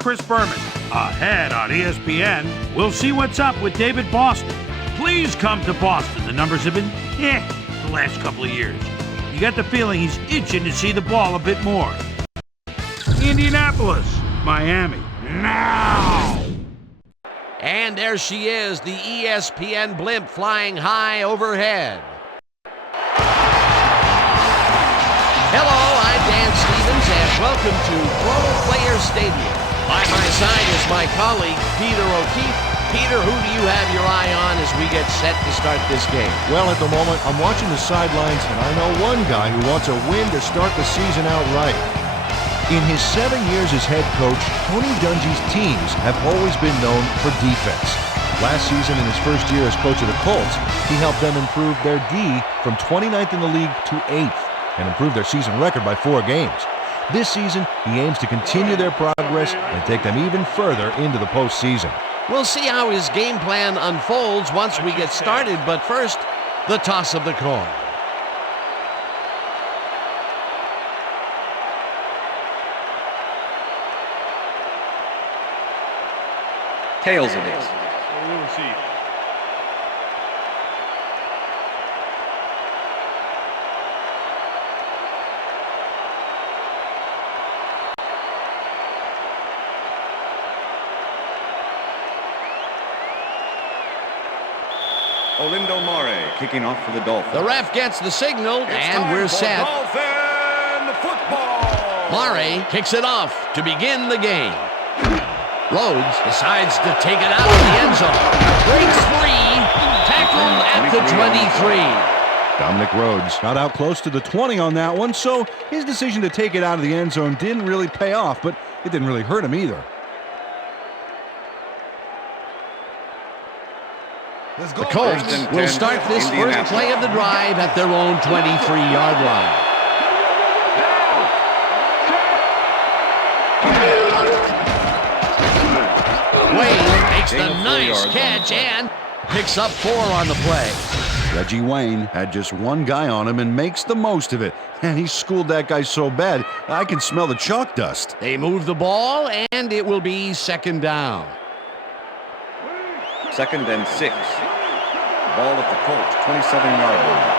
Chris Berman. Ahead on ESPN, we'll see what's up with David Boston. Please come to Boston. The numbers have been the last couple of years. You got the feeling he's itching to see the ball a bit more. Indianapolis, Miami, now! And there she is, the ESPN blimp flying high overhead. Hello, I'm Dan Stevens, and welcome to Pro Player Stadium. By my side is my colleague, Peter O'Keefe. Peter, who do you have your eye on as we get set to start this game? Well, at the moment, I'm watching the sidelines, and I know one guy who wants a win to start the season out right. In his 7 years as head coach, Tony Dungy's teams have always been known for defense. Last season, in his first year as coach of the Colts, he helped them improve their D from 29th in the league to 8th and improve their season record by 4 games. This season, he aims to continue their progress and take them even further into the postseason. We'll see how his game plan unfolds once we get started, but first, the toss of the coin. Tails it is. We will see. Olindo Mare kicking off for the Dolphins. The ref gets the signal, and we're set. Dolphin football. Mare kicks it off to begin the game. Rhodes decides to take it out of the end zone. Breaks free, tackled at the 23. Dominic Rhodes got out close to the 20 on that one, so his decision to take it out of the end zone didn't really pay off, but it didn't really hurt him either. The Colts will start this first play of the drive at their own 23-yard line. Wayne makes the nice catch and picks up 4 on the play. Reggie Wayne had just one guy on him and makes the most of it. And he schooled that guy so bad, I can smell the chalk dust. They move the ball, and it will be second down. 2nd and 6. Ball at the Colts, 27-yard line.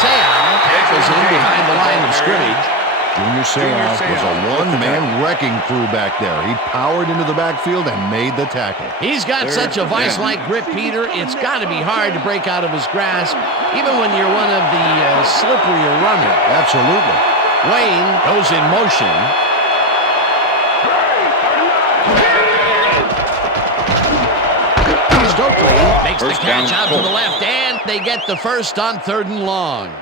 Sayal tackles in behind the line of scrimmage. Junior Seau was a one-man wrecking crew back there. He powered into the backfield and made the tackle. He's got such a vice-like grip, Peter. It's got to be hard to break out of his grasp, even when you're one of the slipperier runners. Absolutely. Wayne goes in motion. Stokely makes the catch out to the left, and they get the first on 3rd and long.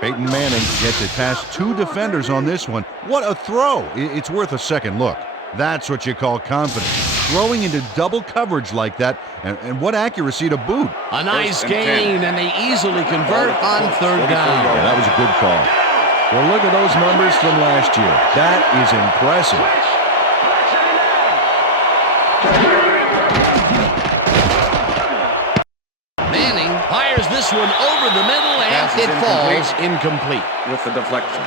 Peyton Manning gets it past 2 defenders on this one. What a throw. It's worth a second look. That's what you call confidence. Throwing into double coverage like that, and what accuracy to boot. A nice gain, and they easily convert on 3rd down. Yeah, that was a good call. Well, look at those numbers from last year. That is impressive. Manning fires this one over the middle, and it falls incomplete. With the deflection.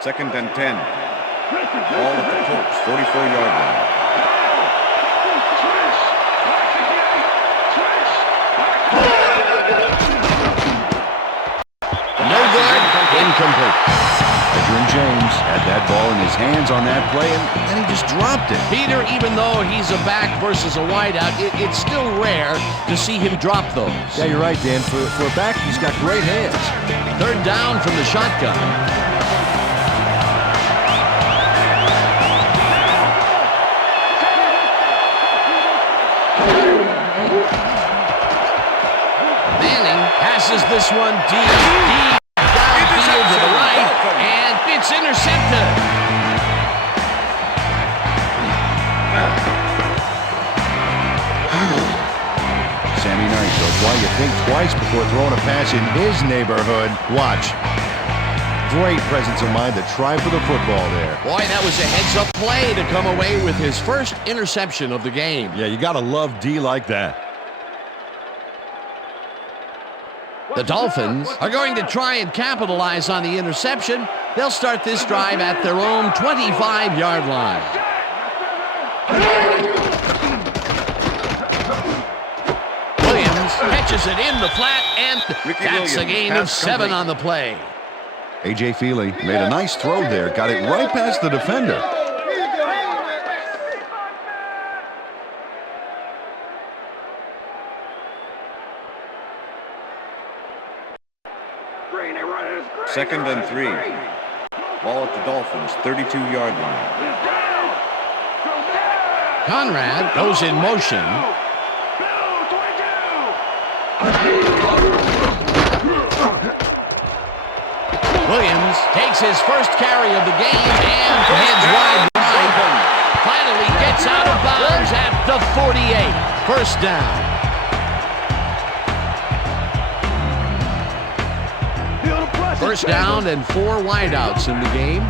Second and 10. Ball at the Colts, 44-yard line. No good, incomplete. Edgerrin James had that ball in his hands on that play, and he just dropped it. Peter, even though he's a back versus a wideout, it's still rare to see him drop those. Yeah, you're right, Dan. For a back, he's got great hands. 3rd down from the shotgun. Manning passes this one deep downfield to the right, and it's intercepted. Sammy Knight shows why you think twice before throwing a pass in his neighborhood. Watch. great presence of mind to try for the football there. Boy, that was a heads-up play to come away with his first interception of the game. Yeah, you got to love D like that. The Dolphins are going to try and capitalize on the interception. They'll start this drive at their own 25-yard line. Williams catches it in the flat, and that's a gain of 7 on the play. A.J. Feely made a nice throw there, got it right past the defender. Second and 3. Ball at the Dolphins, 32-yard line. Conrad goes in motion. Williams takes his first carry of the game and heads wide right. Finally gets out of bounds at the 48. First down. First down and 4 wideouts in the game.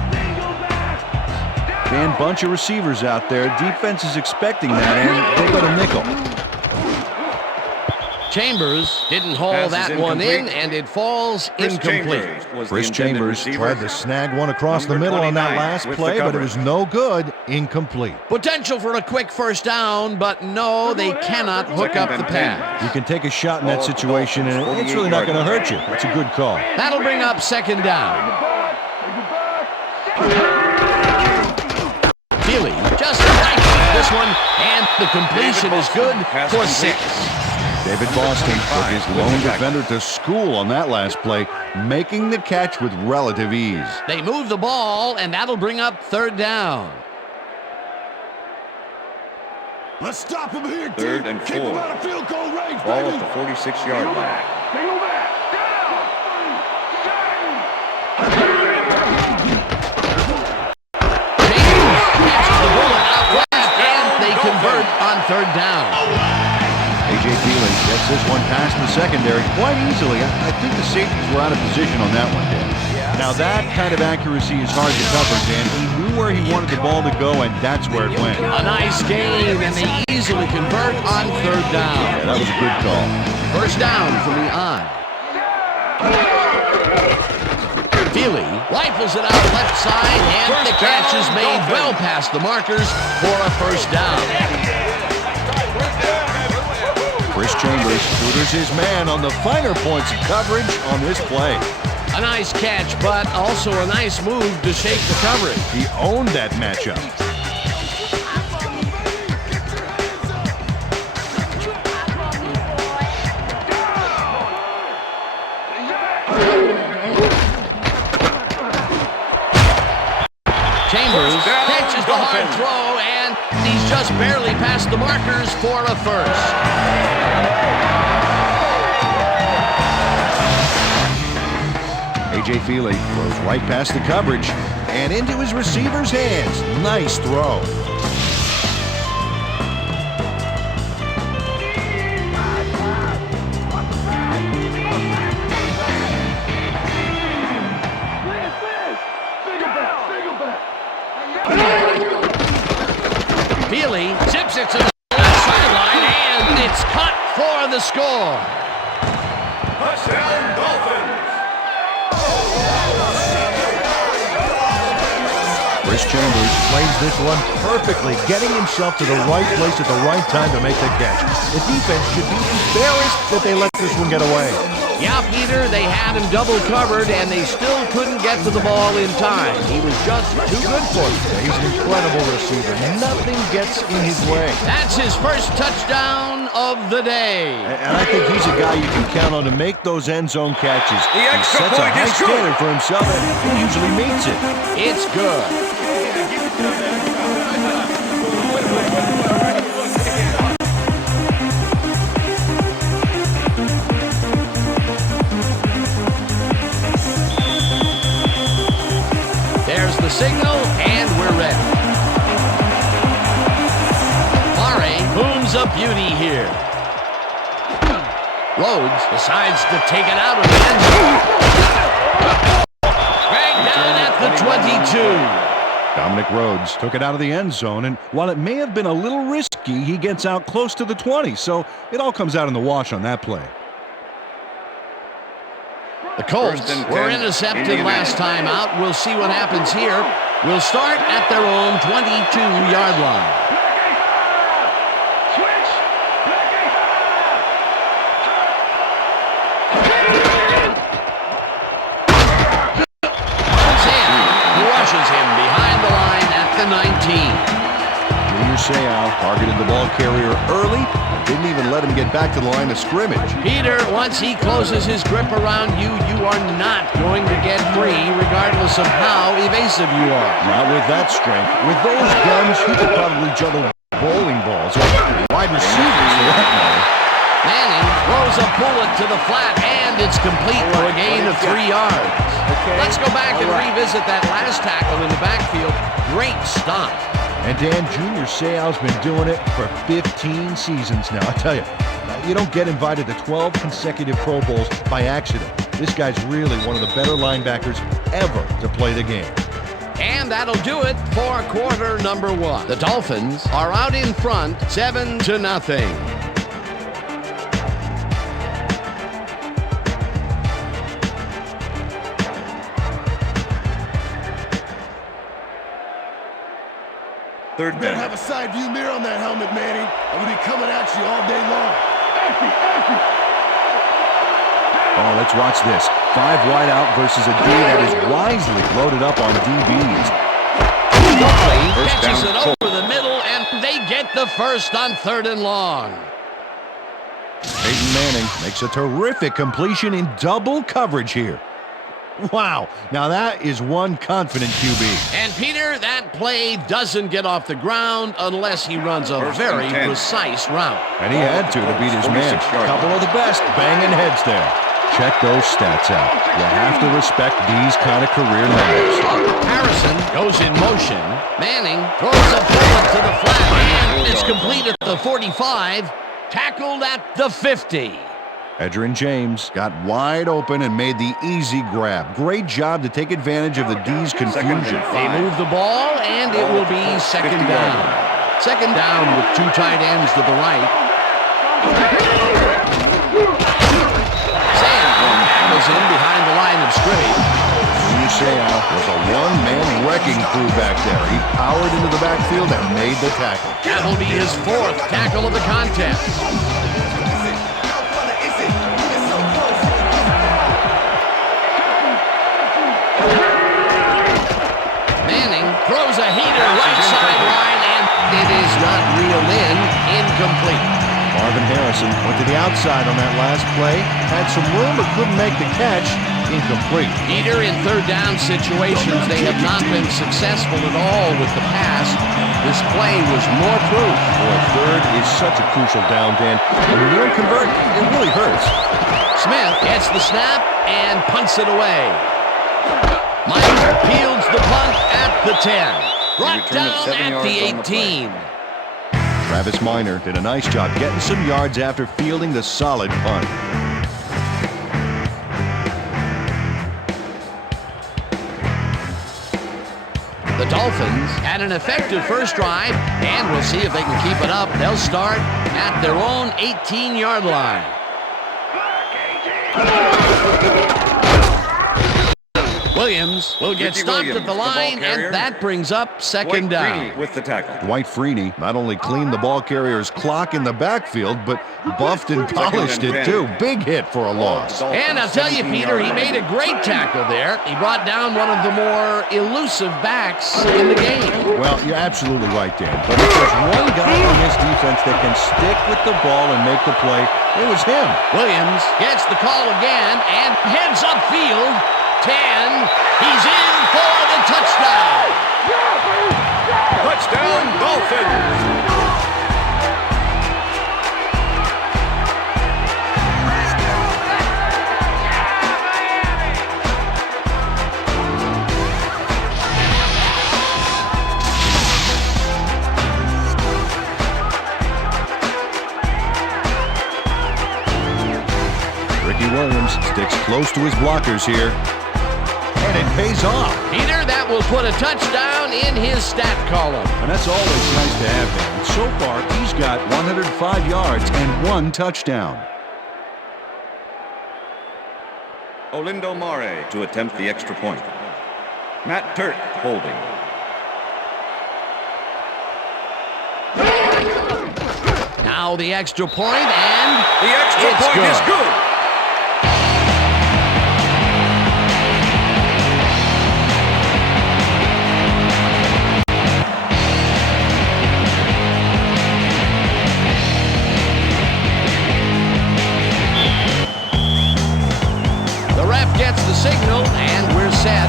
And bunch of receivers out there. Defense is expecting that, and they go to nickel. Chambers didn't haul that one in, and it falls incomplete. Chris Chambers tried to snag one across the middle on that last play, but it was no good. Incomplete. Potential for a quick first down, but no, they cannot hook up the pass. You can take a shot in that situation, and it's really not going to hurt you. That's a good call. That'll bring up second down. Feely just rifles this one, and the completion is good for 6. David Boston took his lone defender to school on that last play, making the catch with relative ease. They move the ball, and that'll bring up third down. Let's stop him here, team. Third and 4. Keep him out of field goal range, Ball baby. at the 46-yard line. James catches the bullet out left, and they convert on third down. A.J. Feely gets this one past the secondary quite easily. I think the safeties were out of position on that one, Dan. Now that kind of accuracy is hard to cover, Dan. He knew where he wanted the ball to go, and that's where it went. A nice game, and they easily convert on third down. Yeah, that was a good call. First down from the eye. Feely rifles it out left side, and the catch is made well past the markers for a first down. Chris Chambers tutors his man on the finer points of coverage on this play. A nice catch, but also a nice move to shake the coverage. He owned that matchup. Chambers catches the hard throw, and he's just barely past the markers for a first. A.J. Feely throws right past the coverage and into his receiver's hands. Nice throw. Feely zips it to the sideline, and it's cut for the score. Touchdown, Dolphins. Chris Chambers plays this one perfectly, getting himself to the right place at the right time to make the catch. The defense should be embarrassed that they let this one get away. Yeah, Peter, they had him double covered, and they still couldn't get to the ball in time. He was just too good for them. He's an incredible receiver. Nothing gets in his way. That's his first touchdown of the day. And I think he's a guy you can count on to make those end zone catches. The He extra sets a point high is good. standard for himself, and he usually meets it. It's good. There's the signal, and we're ready. Mare booms a beauty here. Rhodes decides to take it out of the end zone. Greg down at the 22. Dominic Rhodes took it out of the end zone, and while it may have been a little risky, he gets out close to the 20, so it all comes out in the wash on that play. The Colts were intercepted last time out. We'll see what happens here. We'll start at their own 22-yard line. Seau targeted the ball carrier early and didn't even let him get back to the line of scrimmage. Peter, once he closes his grip around you, you are not going to get free regardless of how evasive you are. Not with that strength. With those guns, he could probably juggle bowling balls or wide receivers for that matter. Manning throws a bullet to the flat, and it's complete for a gain of 3 yards. Let's go back and revisit that last tackle in the backfield. Great stop. And Dan, Junior Seau's been doing it for 15 seasons now. I tell you, you don't get invited to 12 consecutive Pro Bowls by accident. This guy's really one of the better linebackers ever to play the game. And that'll do it for quarter number 1. The Dolphins are out in front, 7-0. Third Better down. have a side view mirror on that helmet, Manning. I'm going to be coming at you all day long. Oh, let's watch this. 5 wide out versus a D that is wisely loaded up on DBs. First catches it over the middle, and they get the first on 3rd and long. Peyton Manning makes a terrific completion in double coverage here. Wow, now that is one confident QB. And Peter, that play doesn't get off the ground unless he runs a very precise route. And he had to beat his man. Couple of the best banging heads there. Check those stats out. You have to respect these kind of career numbers. Harrison goes in motion. Manning throws a bullet to the flat, and it's complete at the 45, tackled at the 50. Edgerrin James got wide open and made the easy grab. Great job to take advantage of the D's confusion. They move the ball, and it will be 2nd down. 2nd down with 2 tight ends to the right. Sam tackles in behind the line of scrimmage. Junior Seau was a one-man wrecking crew back there. He powered into the backfield and made the tackle. That'll be his 4th tackle of the contest. Throws a heater right sideline, and it is not reeled in. Incomplete. Marvin Harrison went to the outside on that last play. Had some room but couldn't make the catch. Incomplete. Peter, in 3rd down situations, they have not been successful at all with the pass. This play was more proof. Boy, 3rd is such a crucial down, Dan. And when you don't convert, it really hurts. Smith gets the snap and punts it away. Mike fields the punt at the 10. Brought down at the 18. Travis Minor did a nice job getting some yards after fielding the solid punt. The Dolphins had an effective first drive, and we'll see if they can keep it up. They'll start at their own 18-yard line. Williams will get stopped at the line, and that brings up 2nd down. With the tackle. Dwight Freeney not only cleaned the ball carrier's clock in the backfield, but buffed and polished it too. Big hit for a loss. And I'll tell you, Peter, he made a great tackle there. He brought down one of the more elusive backs in the game. Well, you're absolutely right, Dan. But if there's one guy on this defense that can stick with the ball and make the play, it was him. Williams gets the call again and heads upfield. 10. He's in for the touchdown. Touchdown, Dolphins! Ricky Williams sticks close to his blockers here. and it pays off. Peter, that will put a touchdown in his stat column. And that's always nice to have that. And so far, he's got 105 yards and 1 touchdown. Olindo Mare to attempt the extra point. Matt Turk holding. Now the extra point, and The extra it's point is good. The ref gets the signal, and we're set.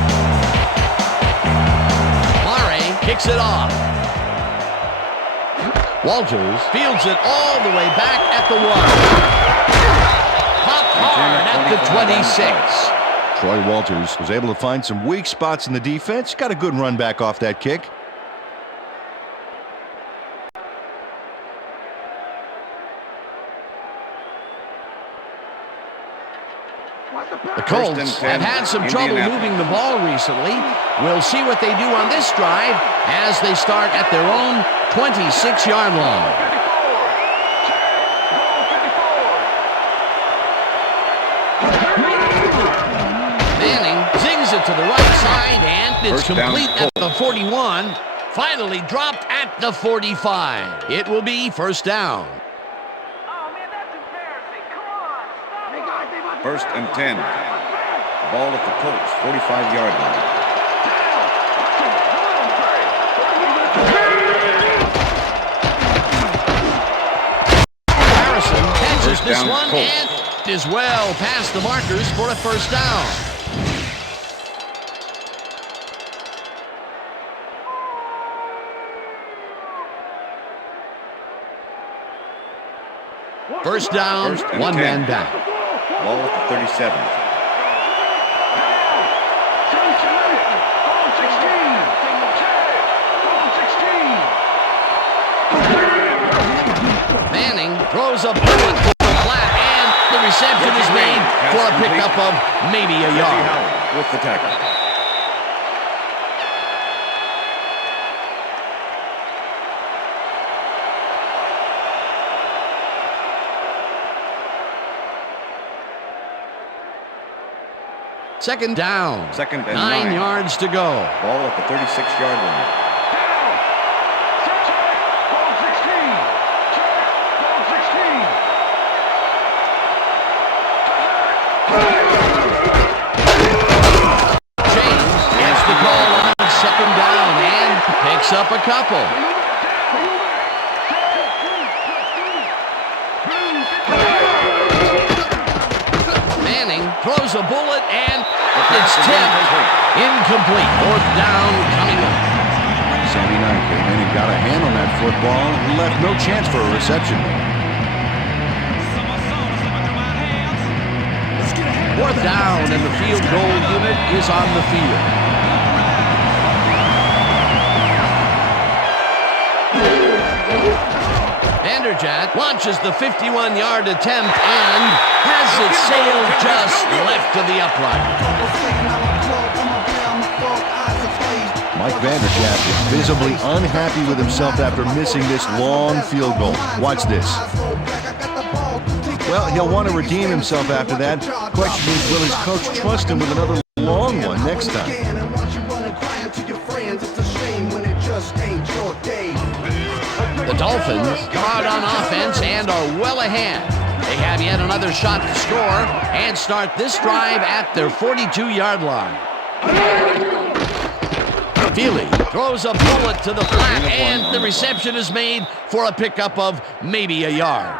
Mare kicks it off. Walters fields it all the way back at the 1. Popped hard at the 26. Troy Walters was able to find some weak spots in the defense. Got a good run back off that kick. The Colts have had some trouble moving the ball recently. We'll see what they do on this drive as they start at their own 26-yard line. Manning zings it to the right side, and it's First down, complete at the 41. Finally dropped at the 45. It will be first down. First and 10. Ball at the Colts, 45-yard line. Harrison catches First this down, one Colts. and is well past the markers for a first down. First down, First and one 10. man down. Ball at the 37. Manning throws a bullet to the flat, and the reception is made for a pickup of maybe a yard. With the tackle. Second down. Second and 9 9. yards to go. Ball at the 36-yard line. James gets the call on second down and picks up a couple. Manning throws a bullet, and it's tipped. Incomplete. Fourth down coming up. Sandy Knight came in and got a hand on that football and left no chance for a reception. Fourth down, and the field goal unit is on the field. Vanderjagt launches the 51-yard attempt and has it sailed just left of the upright. Mike Vanderjagt is visibly unhappy with himself after missing this long field goal. Watch this. Well, he'll want to redeem himself after that. Question is, will his coach trust him with another long one next time? The Dolphins come out on offense and are well ahead. They have yet another shot to score and start this drive at their 42-yard line. Feely throws a bullet to the flat, and the reception is made for a pickup of maybe a yard.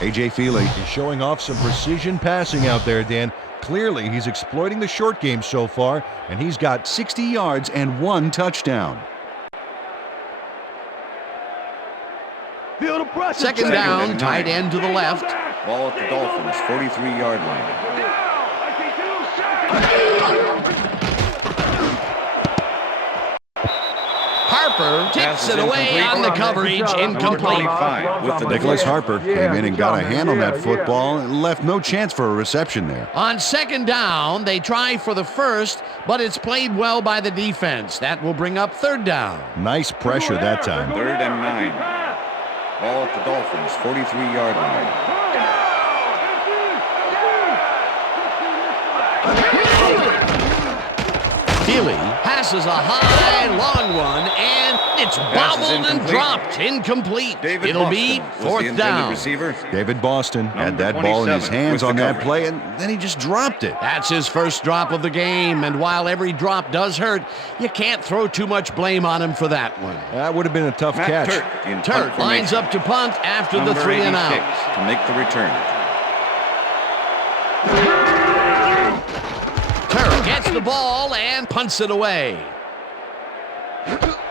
A.J. Feely is showing off some precision passing out there, Dan. Clearly, he's exploiting the short game so far, and he's got 60 yards and 1 touchdown. Second down, tight end to the left. Ball at the Dolphins, 43-yard line. Harper tips it away on the coverage, incomplete. 25 with the Nicholas deflection. Harper came in and got a hand on that football and left no chance for a reception there. On second down, they try for the first, but it's played well by the defense. That will bring up third down. Nice pressure that time. 3rd and 9. Ball at the Dolphins, 43-yard line. Feely passes a high, long one, and it's bobbled and dropped. Incomplete. David It'll Boston be was the fourth intended down. receiver. David Boston had Number that ball in his 27 hands with the on that coverage. play, and then he just dropped it. That's his first drop of the game, and while every drop does hurt, you can't throw too much blame on him for that one. That would have been a tough Matt catch. Turt in Turt punt lines formation. up to punt after the Number 3 and 86 out. to make the return. Turt gets the ball and punts it away.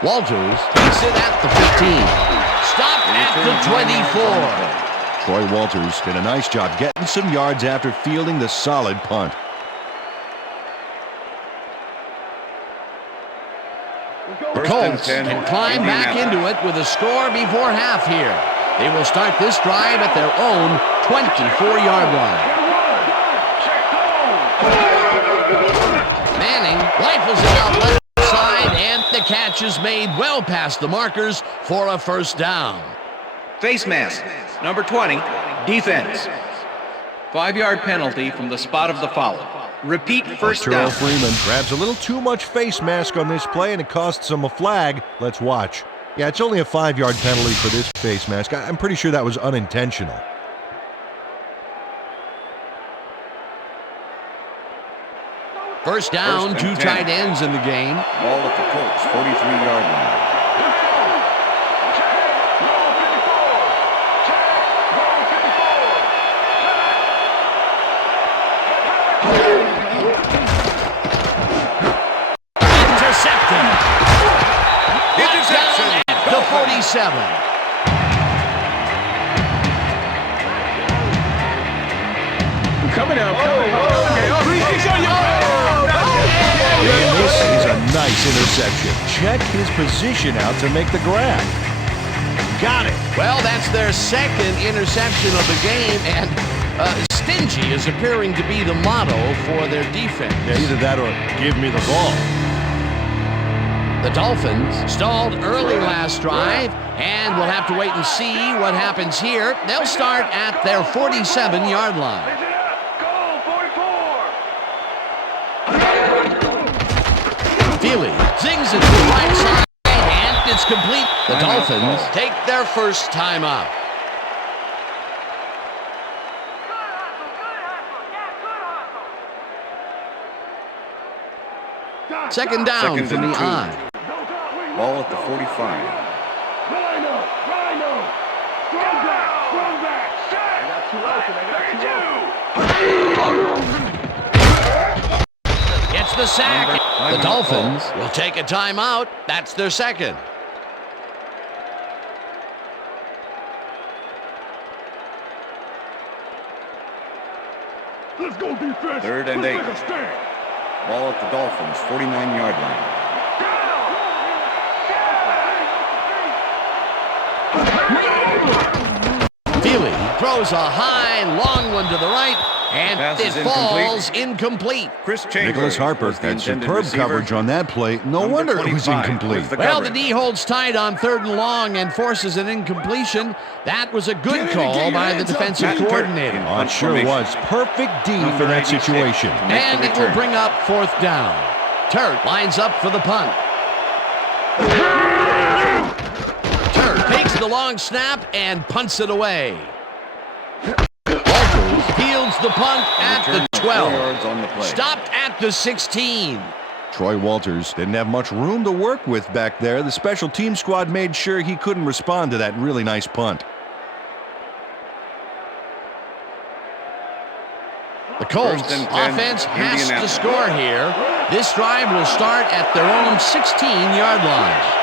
Walters takes it at the 15. Stopped at the 24. Troy Walters did a nice job getting some yards after fielding the solid punt. The Colts can climb back into it with a score before half here. They will start this drive at their own 24-yard line. Manning rifles it out left side, and the catch is made well past the markers for a first down. Face mask, number 20, defense. 5-yard penalty from the spot of the foul. Repeat first Arturo down. Freeman grabs a little too much face mask on this play, and it costs him a flag. Let's watch. Yeah, it's only a 5-yard penalty for this face mask. I'm pretty sure that was unintentional. First down, First two and 10. tight ends in the game. Ball at the Colts, 43-yard line. Intercepted. Interception at the 47. And this is a nice interception. Check his position out to make the grab. Got it. Well, that's their second interception of the game, and stingy is appearing to be the motto for their defense. Yeah, either that or give me the ball. The Dolphins stalled early last drive, and we'll have to wait and see what happens here. They'll start at their 47-yard line. Feely zings it to the right side, and it's complete. The Dolphins take their first time out. Second down Second from and the 2. eye. Ball at the 45. Gets the sack. The Dolphins will take a timeout. That's their second. Let's go defense. 3rd and 8. Let's take a stand. Ball at the Dolphins, 49-yard line. Feely throws a high, long one to the right, and Pass it is incomplete. falls incomplete. Chris Chambers Nicholas Harper was the had intended superb receiver. coverage on that play. No Number wonder it was 25 incomplete. was the Well, the coverage. D holds tight on 3rd and long and forces an incompletion. That was a good call by the defensive Matt Turt coordinator. in Oh, it punt sure formation. was. Perfect D Number for that 86 situation. to make And the it will return. bring up fourth down. Turt lines up for the punt. Turt takes the long snap and punts it away. Walters fields the punt at Return the of 12. 4 yards on the play. Stopped at the 16. Troy Walters didn't have much room to work with back there. The special team squad made sure he couldn't respond to that really nice punt. The Colts First and 10, offense has to Indianapolis. score here. This drive will start at their own 16-yard line.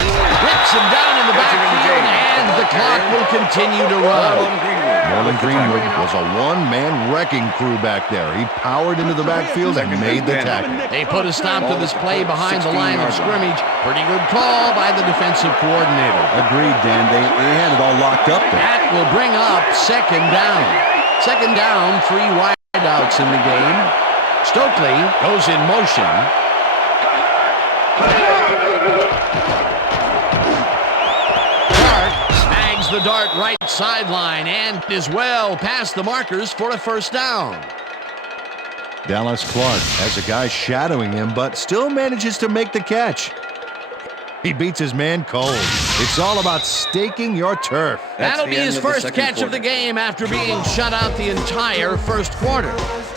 Rips him down in the backfield, and the clock will continue to run. Orland Greenwood was a one-man wrecking crew back there. He powered into the backfield and made the tackle. They put a stop to this play behind the line of scrimmage. Pretty good call by the defensive coordinator. Agreed, Dan. They had it all locked up there. That will bring up second down. Second down, 3 wideouts in the game. Stokely goes in motion. Snags the dart right sideline and is well past the markers for a first down. Dallas Clark has a guy shadowing him, but still manages to make the catch. He beats his man cold. It's all about staking your turf. That'll be his first catch of the game after being shut out the entire first quarter.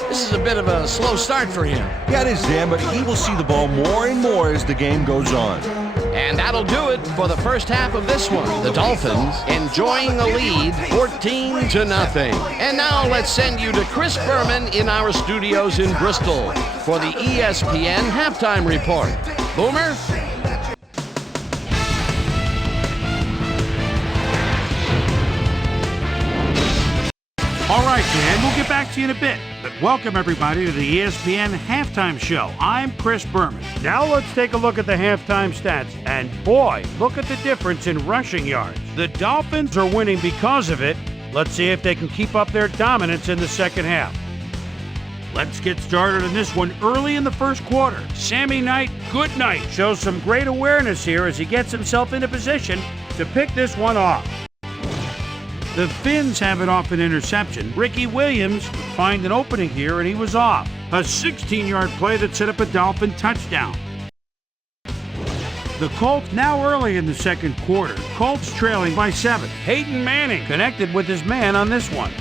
This is a bit of a slow start for him. Yeah, it is, Dan, but he will see the ball more and more as the game goes on. And that'll do it for the first half of this one. The Dolphins enjoying a lead, 14-0. And now let's send you to Chris Berman in our studios in Bristol for the ESPN halftime report. Boomer? All right, Dan, we'll get back to you in a bit. But welcome, everybody, to the ESPN Halftime Show. I'm Chris Berman. Now let's take a look at the halftime stats. And boy, look at the difference in rushing yards. The Dolphins are winning because of it. Let's see if they can keep up their dominance in the second half. Let's get started on this one early in the first quarter. Sammy Knight, good night, shows some great awareness here as he gets himself into position to pick this one off. The Finns have it off an interception. Ricky Williams would find an opening here, and he was off. A 16-yard play that set up a Dolphin touchdown. The Colts now early in the second quarter. Colts trailing by 7. Peyton Manning connected with his man on this one.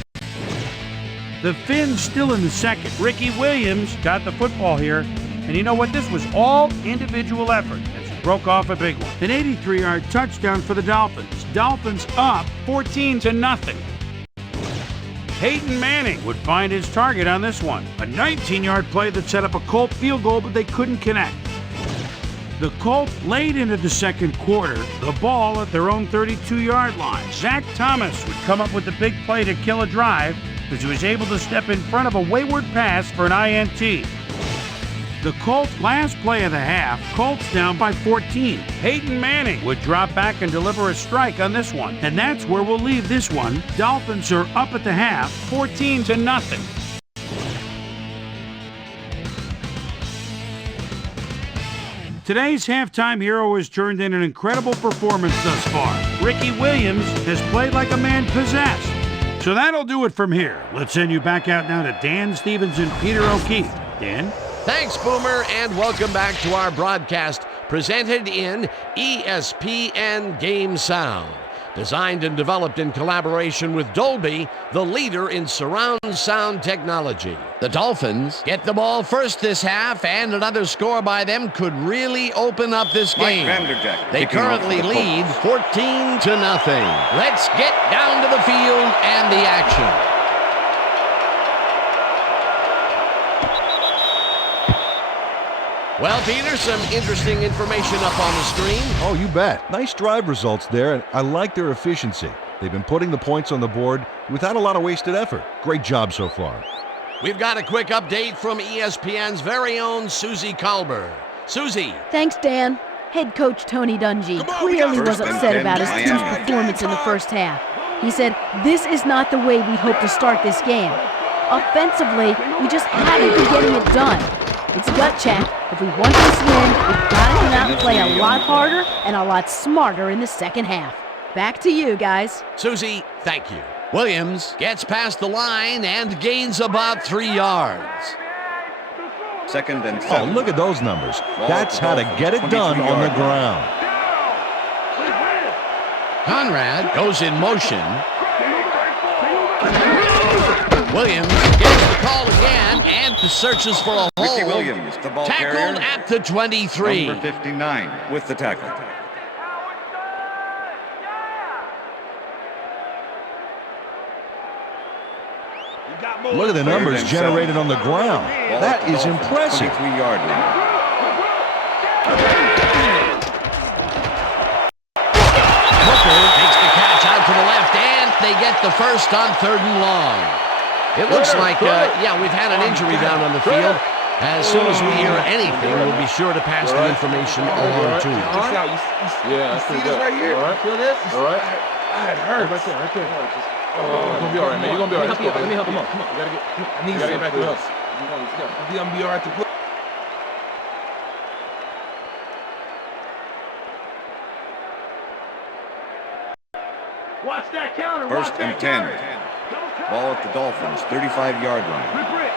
The Finns still in the second. Ricky Williams got the football here, and you know what? This was all individual effort. Broke off a big one. An 83-yard touchdown for the Dolphins. Dolphins up 14-0. Peyton Manning would find his target on this one. A 19-yard play that set up a Colt field goal, but they couldn't connect. The Colts late into the second quarter, the ball at their own 32-yard line. Zach Thomas would come up with the big play to kill a drive as he was able to step in front of a wayward pass for an INT. The Colts' last play of the half, Colts down by 14. Peyton Manning would drop back and deliver a strike on this one. And that's where we'll leave this one. Dolphins are up at the half, 14-0. Today's halftime hero has turned in an incredible performance thus far. Ricky Williams has played like a man possessed. So that'll do it from here. Let's send you back out now to Dan Stevens and Peter O'Keefe. Dan? Thanks, Boomer, and welcome back to our broadcast presented in ESPN Game Sound. Designed and developed in collaboration with Dolby, the leader in surround sound technology. The Dolphins get the ball first this half, and another score by them could really open up this game. They currently lead 14-0. Let's get down to the field and the action. Well, Peter, some interesting information up on the screen. Oh, you bet. Nice drive results there, and I like their efficiency. They've been putting the points on the board without a lot of wasted effort. Great job so far. We've got a quick update from ESPN's very own Susie Colbert. Susie. Thanks, Dan. Head coach Tony Dungy clearly was upset about his team's performance in the first half. He said, "This is not the way we hope to start this game. Offensively, we just haven't been getting it done. It's gut check. If we want this win, we've got to come out and play a lot harder and a lot smarter in the second half." Back to you, guys. Susie, thank you. Williams gets past the line and gains about 3 yards. Second and 7. Oh, look at those numbers. That's how to get it done on the ground. Conrad goes in motion. Williams gets the call again and searches for a hole. Ricky Williams, the ball tackled carrier, at the 23. Number 59 with the tackle. Look at the numbers generated on the ground. That is impressive. 23-yard line. Hooker takes the catch out to the left, and they get the first on 3rd and long. It looks like, we've had an injury down on the field. As soon as we hear anything, we'll be sure to pass the information along to you. Yeah, see this right here? All right. Feel this? All right. It hurts. Right there, right there. You're gonna be all right, man. You're gonna be all right. Let me help you. Come on. You gotta get back to us. I'm gonna be all right to put. Watch that counter. First and 10. Ball at the Dolphins, 35-yard line. Rip.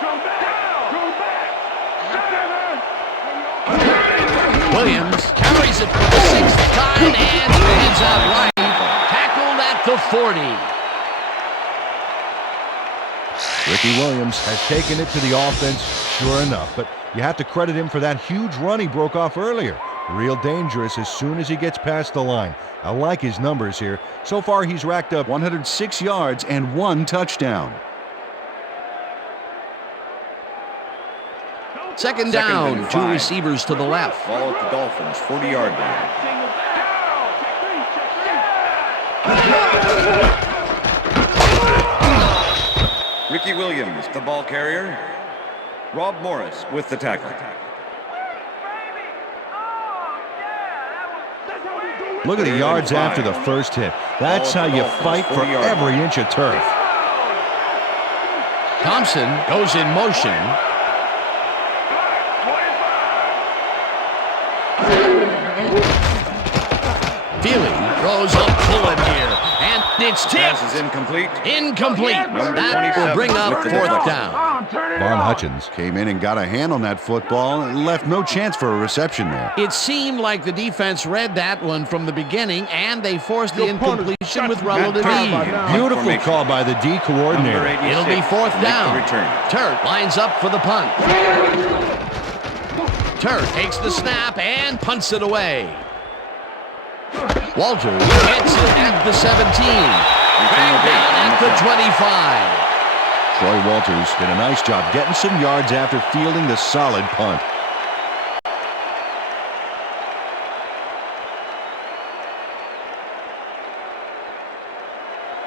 Throw back. Williams carries it for the 6th time and heads out right. Tackled at the 40. Ricky Williams has taken it to the offense, sure enough, but you have to credit him for that huge run he broke off earlier. Real dangerous as soon as he gets past the line. I like his numbers here. So far, he's racked up 106 yards and 1 touchdown. Second down, 2 receivers to the left. Ball at the Dolphins, 40-yard line. Ricky Williams, the ball carrier. Rob Morris with the tackle. Look at the yards after the first hit. That's how you fight for every inch of turf. Thompson goes in motion. Feely throws up full in here, and it's tipped. Pass is incomplete. That will bring up 4th down. Vaughn Hutchins Came in and got a hand on that football and left no chance for a reception there. It seemed like the defense read that one from the beginning, and they forced the incompletion with relative ease. Beautiful call by the D coordinator. It'll be 4th down. Turt lines up for the punt. Turt takes the snap and punts it away. Walters gets it at the 17. Back down at the 25. Troy Walters did a nice job getting some yards after fielding the solid punt.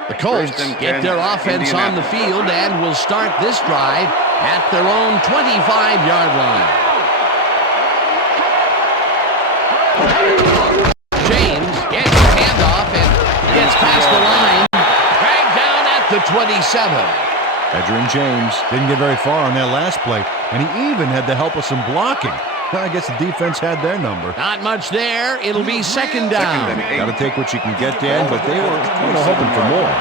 The Colts get their offense on the field and will start this drive at their own 25-yard line. James gets the handoff and gets past the line. Dragged down at the 27. Edgerrin James didn't get very far on that last play, and he even had the help of some blocking. I guess the defense had their number. Not much there. It'll be 2nd down. Got to take what you can get, Dan, but they were hoping for more.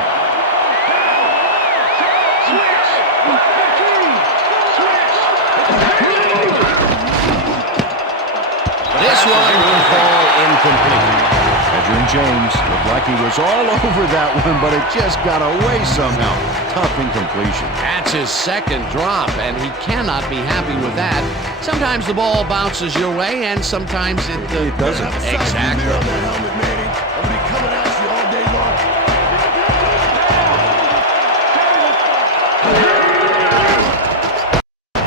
This one will fall incomplete. Edgerrin James looked like he was all over that one, but it just got away somehow. Tough incompletion. That's his 2nd drop, and he cannot be happy with that. Sometimes the ball bounces your way, and sometimes it doesn't. Exactly. That helmet, Manning. I'm gonna be coming at you all day long.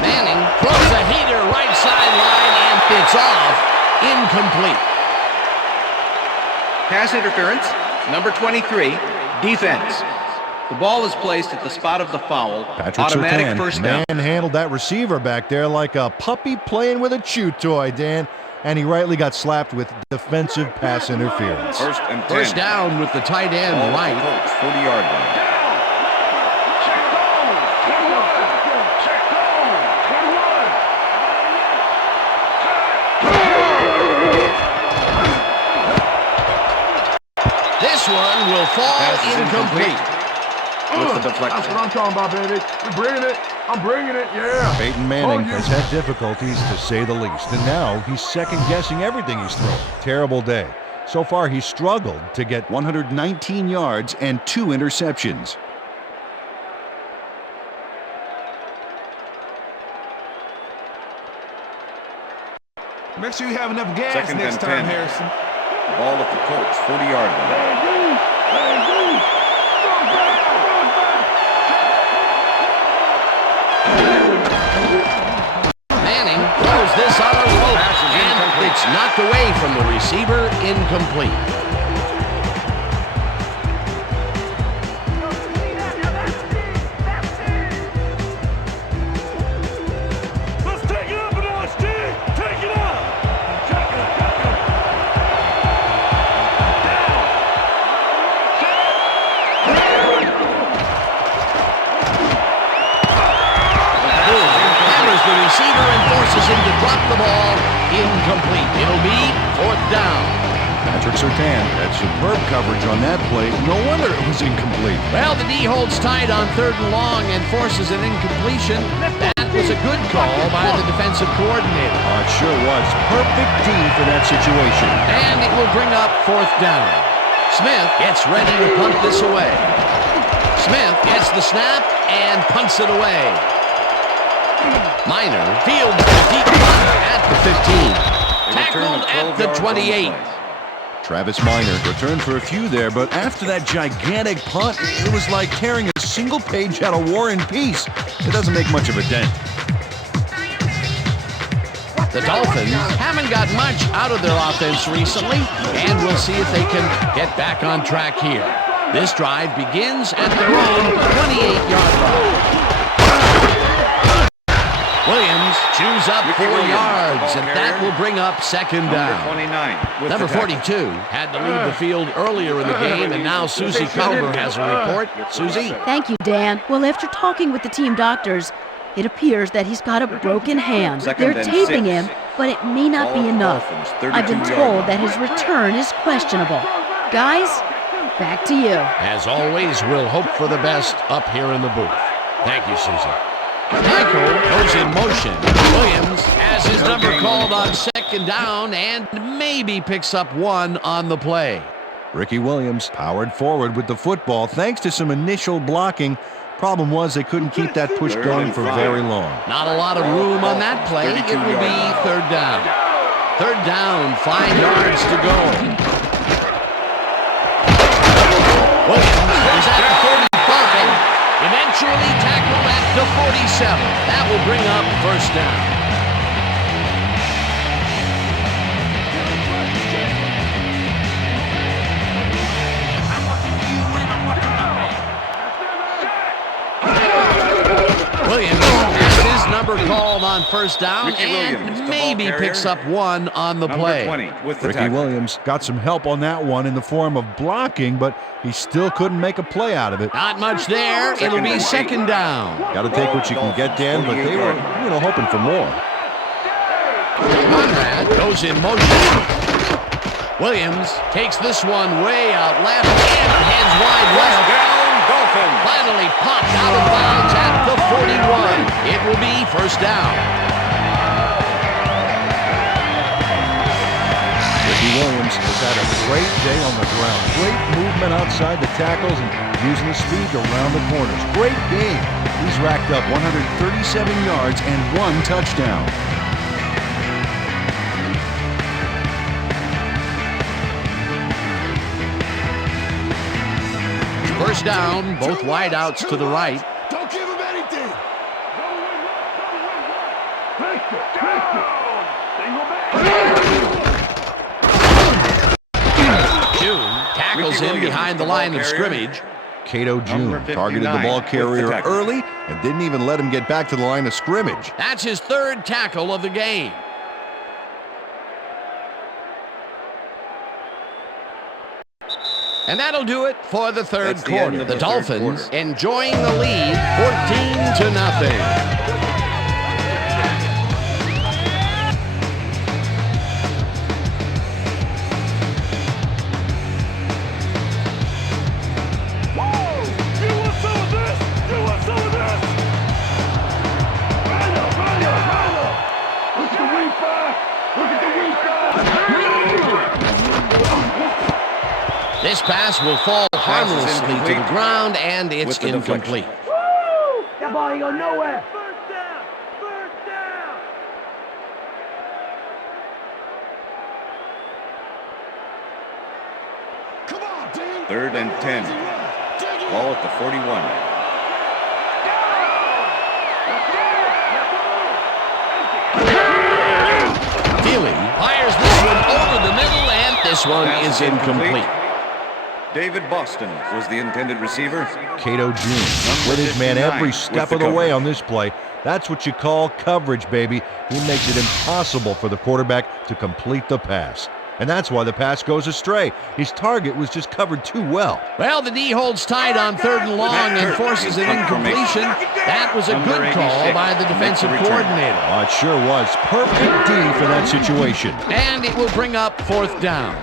Manning throws a heater right sideline and it's off. Incomplete. Pass interference, number 23, defense. The ball is placed at the spot of the foul. Patrick Automatic Surtain first down. manhandled that receiver back there like a puppy playing with a chew toy, Dan. And he rightly got slapped with defensive pass interference. First and 10. First down with the tight end Ball at right. the Colts, 40-yard line. This one will fall Pass is incomplete. With the deflection. That's what I'm talking about, baby. We're bringing it. I'm bringing it, yeah. Peyton Manning has had difficulties, to say the least, and now he's second-guessing everything he's throwing. Terrible day. So far, he's struggled to get 119 yards and 2 interceptions. Make sure you have enough gas Second next and time, 10. Harrison. Ball at the Colts, 40-yard line. Manning throws this on a rope, and it's knocked away from the receiver, incomplete. dropped the ball. Incomplete. It'll be 4th down. Patrick Surtain had superb coverage on that play. No wonder it was incomplete. Well, the D holds tight on 3rd and long and forces an incompletion. That was a good call by the defensive coordinator. Oh, it sure was. Perfect D for that situation. And it will bring up 4th down. Smith gets ready to punt this away. Smith gets the snap and punts it away. Minor fields the deep punt at the 15. Tackled at the 28. Travis Minor returned for a few there, but after that gigantic punt, it was like tearing a single page out of War and Peace. It doesn't make much of a dent. The Dolphins haven't got much out of their offense recently, and we'll see if they can get back on track here. This drive begins at their own 28-yard line. Williams chews up 4 yards, and that will bring up 2nd down. Number 42 had to leave the field earlier in the game, and now Susie Culver has a report. Susie? Thank you, Dan. Well, after talking with the team doctors, it appears that he's got a broken hand. They're taping him, but it may not be enough. I've been told that his return is questionable. Guys, back to you. As always, we'll hope for the best up here in the booth. Thank you, Susie. Tackle goes in motion. Williams has his number called on 2nd down and maybe picks up 1 on the play. Ricky Williams powered forward with the football thanks to some initial blocking. Problem was they couldn't keep that push going for very long. Not a lot of room on that play. It will be 3rd down. 3rd down, 5 yards to go. Williams is at the 45. Eventually tackled at the 47. That will bring up 1st down. Williams has his number called on 1st down and maybe picks up 1 on the play. Ricky Williams got some help on that one in the form of blocking, but he still couldn't make a play out of it. Not much there. It'll be 2nd down. Got to take what you can get, Dan, but they were, hoping for more. Conrad goes in motion. Williams takes this one way out left and heads wide left. Finally popped out of bounds at the 41. It will be 1st down. Ricky Williams has had a great day on the ground. Great movement outside the tackles and using his speed to round the corners. Great game. He's racked up 137 yards and 1 touchdown. 1st down, both wideouts to the right. Don't give him anything. June tackles him behind the line of scrimmage. Cato June targeted the ball carrier early and didn't even let him get back to the line of scrimmage. That's his 3rd tackle of the game. And that'll do it for the 3rd quarter. The Dolphins enjoying the lead, 14-0. This pass will fall harmlessly to the ground, and it's incomplete. That ball ain't going nowhere. Come on, dude. 3rd and 10. Ball at the 41. Feely fires this one over the middle, and this one is incomplete. David Boston was the intended receiver. Cato June with his man every step of the way on this play. That's what you call coverage, baby. He makes it impossible for the quarterback to complete the pass. and that's why the pass goes astray. His target was just covered too well. Well, the D holds tight on 3rd and long and forces an incompletion. That was a good call by the defensive coordinator. Oh, it sure was. Perfect D for that situation. And it will bring up 4th down.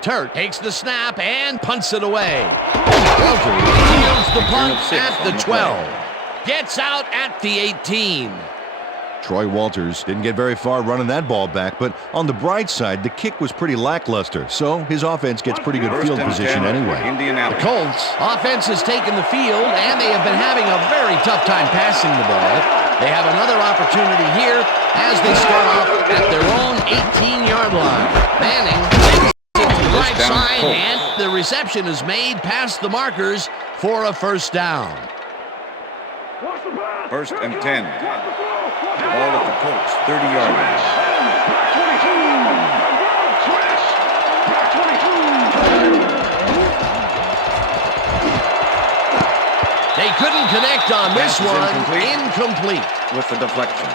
Turt takes the snap and punts it away. Walters fields the punt at the 12. Gets out at the 18. Troy Walters didn't get very far running that ball back, but on the bright side, the kick was pretty lackluster, so his offense gets pretty good field position anyway. The Colts offense has taken the field, and they have been having a very tough time passing the ball. They have another opportunity here as they start off at their own 18-yard line. Manning to the right side, and the reception is made past the markers for a 1st down. 1st and 10. Ball at the Colts, 30-yard line. They couldn't connect on this one. Incomplete. With the deflection.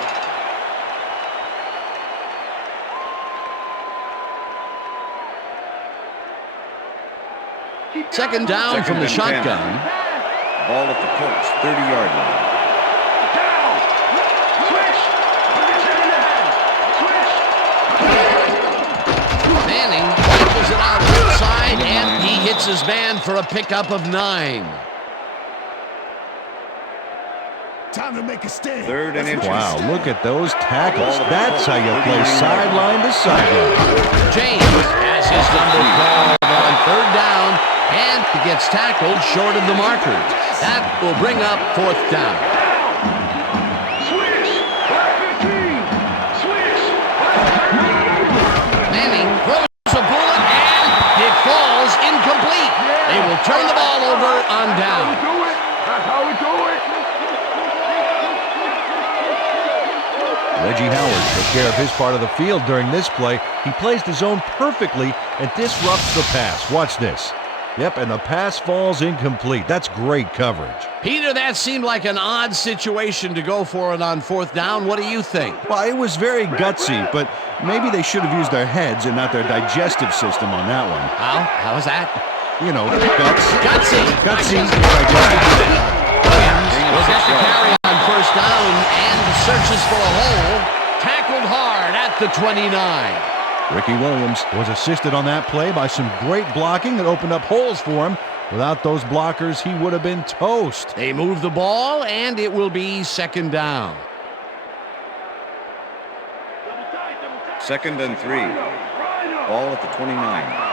Second down from the shotgun. 10. Ball at the Colts, 30-yard line. Manning pushes it out outside, and he hits his man for a pickup of 9. Time to make a stand. 3rd and inches. Wow, look at those tackles. That's how you play sideline to sideline. James has his number called on 3rd down, and he gets tackled short of the markers. That will bring up 4th down. Manning throws a bullet, and it falls incomplete. They will turn the ball over on down. That's how we do it. Reggie Howard took care of his part of the field during this play. He plays the zone perfectly and disrupts the pass. Watch this. Yep, and the pass falls incomplete. That's great coverage. Peter, that seemed like an odd situation to go for it on 4th down. What do you think? Well, it was very gutsy, but maybe they should have used their heads and not their digestive system on that one. How was that? You know, guts. Gutsy. Gutsy. Williams will get the carry on 1st down and searches for a hole. Tackled hard at the 29. Ricky Williams was assisted on that play by some great blocking that opened up holes for him. Without those blockers, he would have been toast. They move the ball, and it will be 2nd down. 2nd and 3. Ball at the 29.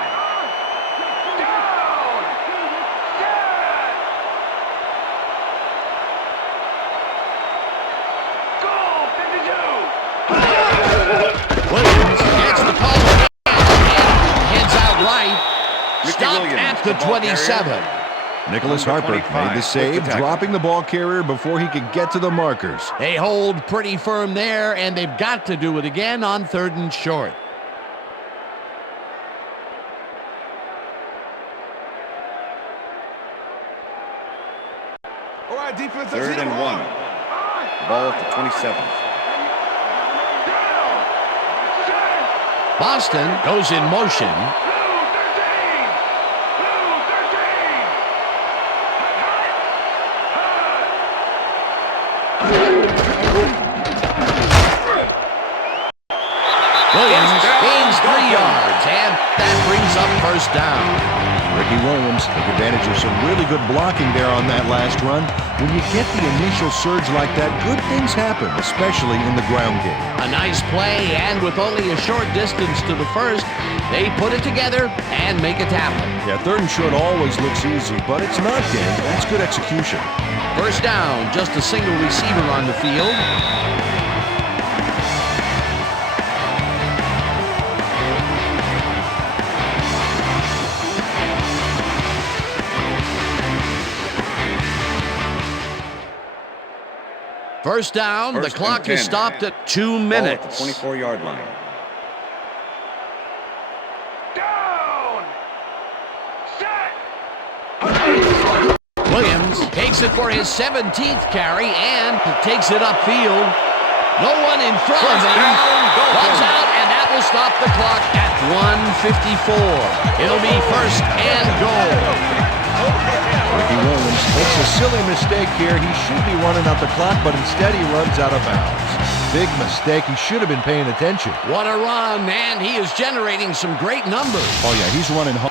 Williams gets the call again and heads out right. Stopped at the 27. Nicholas Harper made the save, dropping the ball carrier before he could get to the markers. They hold pretty firm there, and they've got to do it again on 3rd and short. All right, defense. 3rd and 1. Ball at the 27. Boston goes in motion. Williams gains 3 yards, and that brings up 1st down. Ricky Williams took advantage of some really good blocking there on that last run. When you get the initial surge like that, good things happen, especially in the ground game. A nice play, and with only a short distance to the 1st, they put it together and make it happen. Yeah, 3rd and short always looks easy, but it's not, Dan. That's good execution. 1st down, just a single receiver on the field. First down, the clock is stopped at 2 minutes. Ball at the 24-yard line. Down! Set! Williams takes it for his 17th carry and takes it upfield. No one in front of him. Runs out, and that will will stop the clock at 1:54. It'll be first and goal. Ricky Williams makes a silly mistake here. He should be running out the clock, but instead he runs out of bounds. Big mistake. He should have been paying attention. What a run, and he is generating some great numbers. Oh, yeah, he's running hard.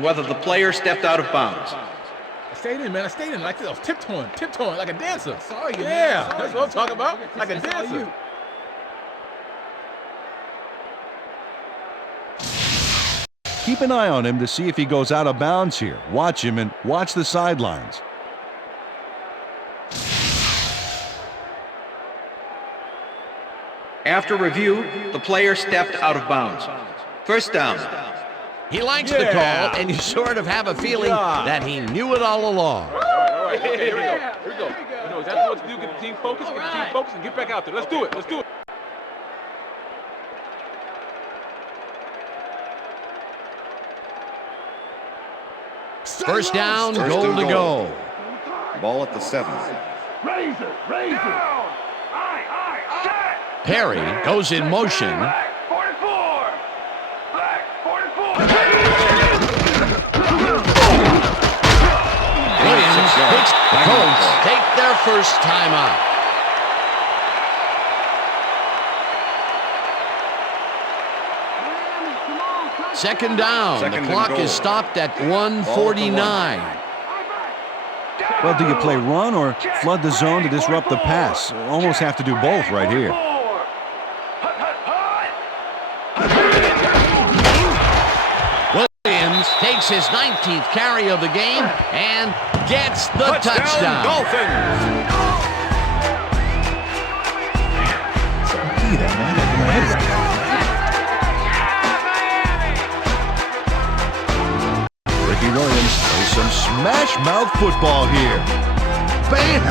Whether the player stepped out of bounds. I stayed in, man. I stayed in like this. I was tiptoeing like a dancer. Sorry, yeah, that's what I'm talking about. Like a dancer. Keep an eye on him to see if he goes out of bounds here. Watch him and watch the sidelines. After review, the player stepped out of bounds. First down. He likes the call, and you sort of have a feeling that he knew it all along. All right. Here we go. You know exactly what to do. Get the team focused, and get back out there. Let's do it. First down, goal to go. Ball at the 7. Razor. Set. Perry goes in motion. Black 44. Black 44. Williams takes the Colts take their first timeout. Second down. Second the clock and goal. is stopped at 1:49. Well, do you play run or flood the zone to disrupt the pass? Almost have to do both right here. Williams takes his 19th carry of the game and gets the touchdown. Dolphins! Ricky Williams plays some smash-mouth football here. Bam!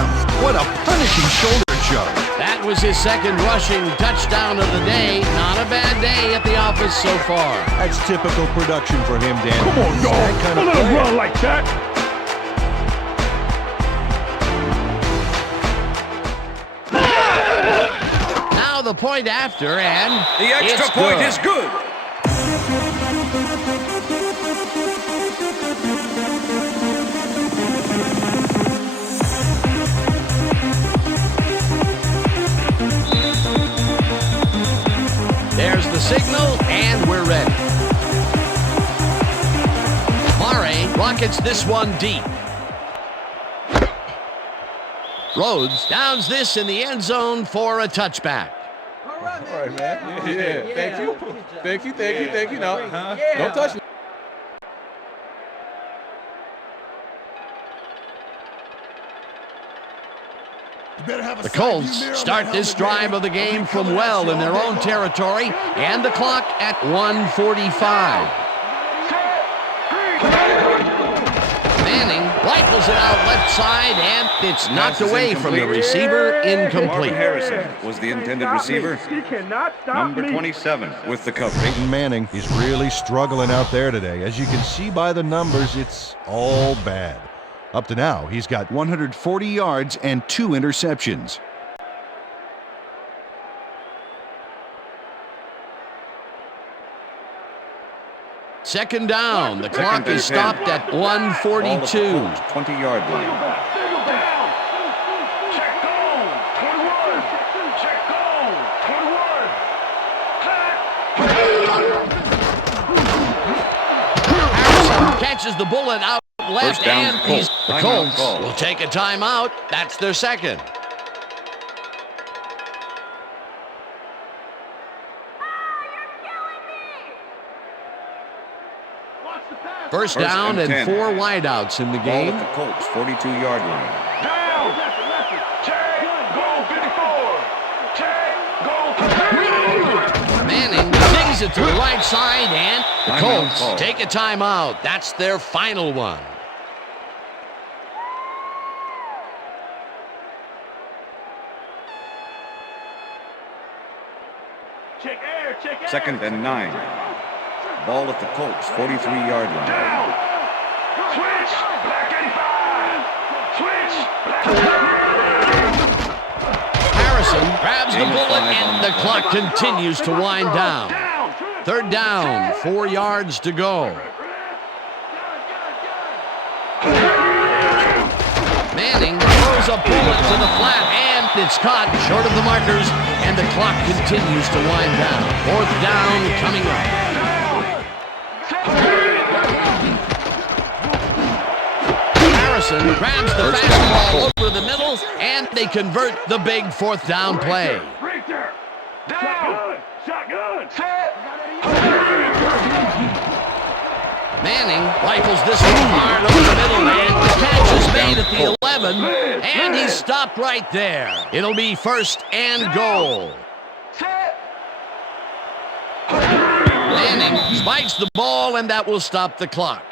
What a punishing shoulder charge. That was his second rushing touchdown of the day. Not a bad day at the office so far. That's typical production for him, Dan. Come on, He's dog. that kind of Don't let him player. run like that. Now the point after, and The extra it's point good. is good. There's the signal, and we're ready. Murray rockets this one deep. Rhodes downs this in the end zone for a touchback. All right, man. Yeah. Thank you. No, don't touch me. The Colts start this drive of the game from well in their own territory, and the clock at 1:45. Manning rifles it out left side, and it's knocked away from the receiver, incomplete. Marvin Harrison was the intended receiver. He cannot stop Number me. 27 with the coverage. Peyton Manning is really struggling out there today. As you can see by the numbers, it's all bad. Up to now, he's got 140 yards and 2 interceptions. Second down. The clock and is 10. stopped at Ball at the 1:42. Colts 20-yard line. Single down. Check goal. 21. Check goal. 21. Harrison catches the bullet out left, First down, and he's Colts. the Timeout Colts call. will take a timeout. That's their second. First down and 10. 4 wideouts in the Ball game. at the Colts 42-yard line. Down. Check goal 54. Check goal 54. Manning sings it to the right side, and the Timeout Colts call. take a timeout. That's their final one. Check air. Check air. Second and 9. Ball at the Colts 43-yard line. Down. Switch. Black 85. Switch. Black 85. grabs the Gain of bullet, 5 and on the the clock play. continues to wind down. Third down, 4 yards to go. Manning throws a bullet to the flat, and it's caught short of the markers, and the clock continues to wind down. Fourth down coming up. Harrison grabs the fastball over the middle, and they convert the big fourth down play. Richter. Down. Shotgun. Manning rifles this one hard over the middle, and the catch is made at the 11, and he's stopped right there. It'll be first and goal. Manning spikes the ball, and that will stop the clock.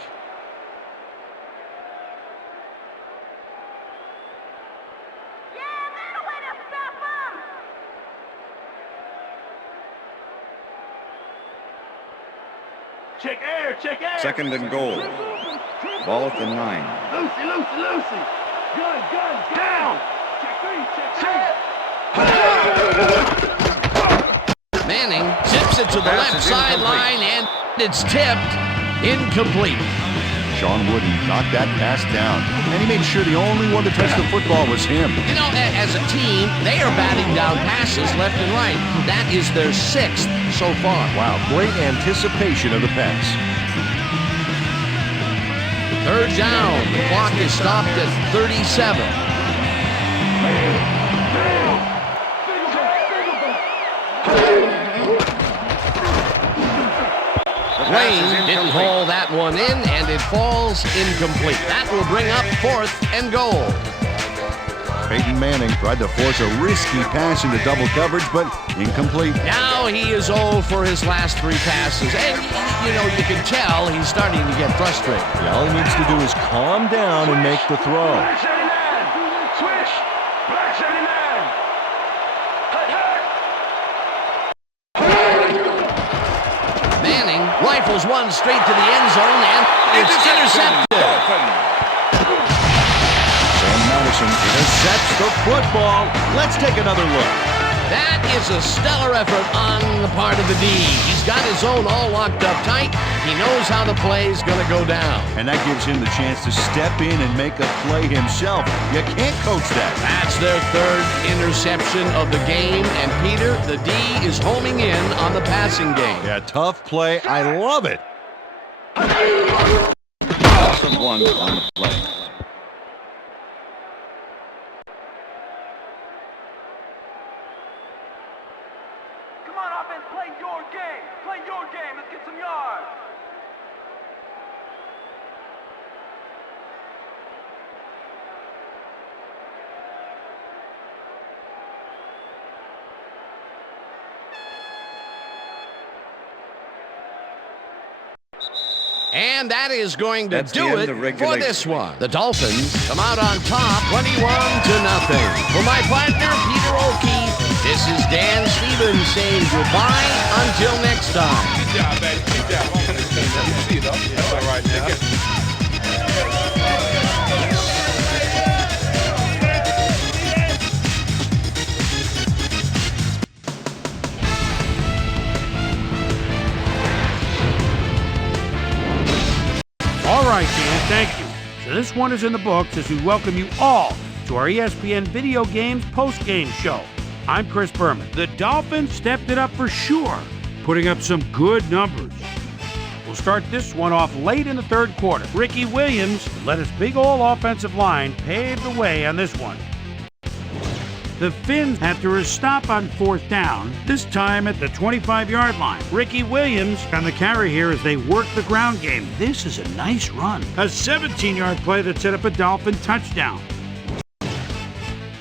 Check air. Check air. Second and goal. Ball at the 9. Lucy. Gun. Down. Check 3. Manning zips it to the left sideline, and it's tipped. Incomplete. Sean Wooden knocked that pass down, and he made sure the only one to touch the football was him. You know, as a team, they are batting down passes left and right. That is their 6th so far. Wow, great anticipation of the pass. Third down. The clock is stopped at 37. Wayne didn't haul that one in, and it falls incomplete. That will bring up fourth and goal. Peyton Manning tried to force a risky pass into double coverage, but incomplete. Now he is 0 for his last 3 passes, and you know, you can tell he's starting to get frustrated. Yeah, all he needs to do is calm down and make the throw. Black 79. Switch. Black 79. Manning rifles one straight to the end zone, and it's intercepted. Sam Madison intercepts the football. Let's take another look. That is a stellar effort on the part of the D. He's got his zone all locked up tight. He knows how the play is going to go down. And that gives him the chance to step in and make a play himself. You can't coach that. That's their 3rd interception of the game, and Peter, the D, is homing in on the passing game. Yeah, tough play. I love it. Loss of 1 on the play. Come on, offense, play your game. Play your game. Let's get some yards. And that is going to That's the do end it of for regulation. this one. The Dolphins come out on top 21-0. For my partner, Peter O'Keefe, this is Dan Stevens saying goodbye until next time. Good job, baby. Good job. You see it, though. That's all right now. All right, Dan, thank you. So this one is in the books as we welcome you all to our ESPN Video Games post-game show. I'm Chris Berman. The Dolphins stepped it up for sure, putting up some good numbers. We'll start this one off late in the 3rd quarter. Ricky Williams led his big old offensive line pave the way on this one. The Finns after a stop on 4th down, this time at the 25-yard line. Ricky Williams on the carry here as they work the ground game. This is a nice run. A 17-yard play that set up a Dolphin touchdown.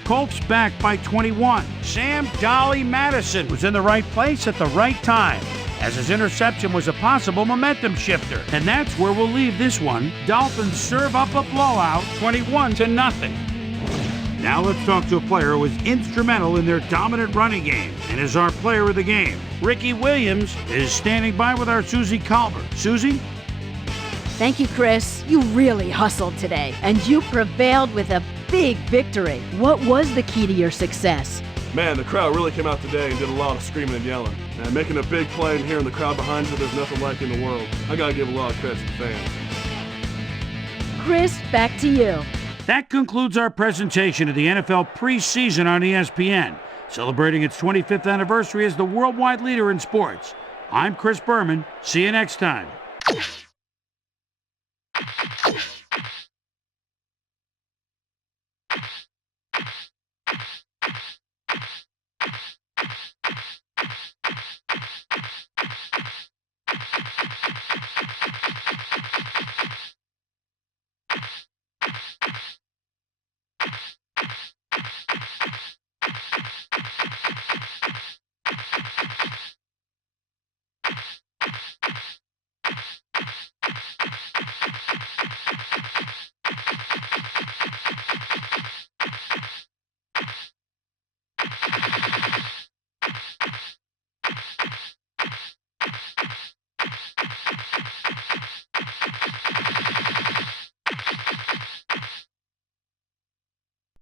Colts back by 21. Sam Dolly Madison was in the right place at the right time, as his interception was a possible momentum shifter. And that's where we'll leave this one. Dolphins serve up a blowout, 21-0. Now let's talk to a player who was instrumental in their dominant running game and is our player of the game. Ricky Williams is standing by with our Susie Colbert. Susie? Thank you, Chris. You really hustled today, and you prevailed with a big victory. What was the key to your success? Man, the crowd really came out today and did a lot of screaming and yelling. And making a big play and hearing the crowd behind you, there's nothing like in the world. I gotta give a lot of credit to the fans. Chris, back to you. That concludes our presentation of the NFL preseason on ESPN, celebrating its 25th anniversary as the worldwide leader in sports. I'm Chris Berman. See you next time.